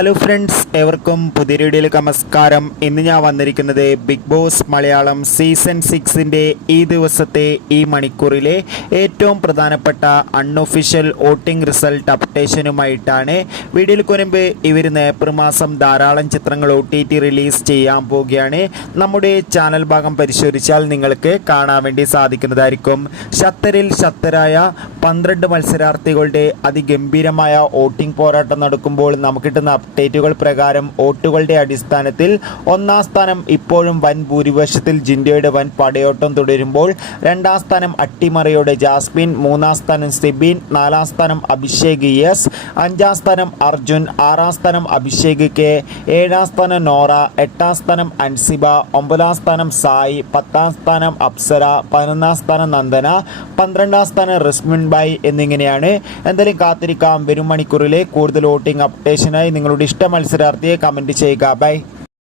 Hello friends, ഏവർക്കും പുതിയ വീഡിയോയിലേക്ക് നമസ്കാരം. ഇന്ന് ഞാൻ വന്നിരിക്കുന്നത് ബിഗ് ബോസ് മലയാളം സീസൺ 6ൻ്റെ ഈ ദിവസത്തെ ഈ മണിക്കൂറിലെ ഏറ്റവും പ്രധാനപ്പെട്ട അൺഒഫീഷ്യൽ വോട്ടിംഗ് റിസൾട്ട് അപ്ഡേഷനുമായിട്ടാണ്. വീഡിയോയ്ക്ക് മുൻപ് ഇവർ ഏപ്രിൽ മാസം ധാരാളം ചിത്രങ്ങൾ OTT റിലീസ് ചെയ്യാൻ പോവുകയാണ്. നമ്മുടെ ചാനൽ ഭാഗം പരിശോധിച്ചാൽ നിങ്ങൾക്ക് കാണാൻ വേണ്ടി സാധിക്കുന്നതായിരിക്കും. ശക്തരായ 12 മത്സരാർത്ഥികളുടെ അതിഗംഭീരമായ വോട്ടിംഗ് പോരാട്ടം നടക്കുമ്പോൾ നമുക്ക് കിട്ടുന്ന അപ്ഡേറ്റുകൾ പ്രകാരം വോട്ടുകളുടെ അടിസ്ഥാനത്തിൽ ഒന്നാം സ്ഥാനം ഇപ്പോഴും വൻ ഭൂരിപക്ഷത്തിൽ ജിൻഡോയുടെ വൻ പടയോട്ടം തുടരുമ്പോൾ രണ്ടാം സ്ഥാനം അട്ടിമറിയോടെ ജാസ്മിൻ, മൂന്നാം സ്ഥാനം സിബിൻ, നാലാം സ്ഥാനം അഭിഷേക് എസ്, അഞ്ചാം സ്ഥാനം അർജുൻ, ആറാം സ്ഥാനം അഭിഷേക് കെ, ഏഴാം സ്ഥാനം നോറ, എട്ടാം സ്ഥാനം അൻസിബ, ഒമ്പതാം സ്ഥാനം സായി, പത്താം സ്ഥാനം അപ്സര, 11ാം സ്ഥാനം നന്ദന, 12ാം സ്ഥാനം റിസ്മിൻ ബായ് എന്നിങ്ങനെയാണ്. എന്തായാലും കാത്തിരിക്കാം. വരും മണിക്കൂറിലെ കൂടുതൽ വോട്ടിംഗ് അപ്ഡേഷനായി നിങ്ങളുടെ ഇഷ്ട മത്സരാർത്ഥിയെ കമൻറ്റ് ചെയ്യുക. ബൈ.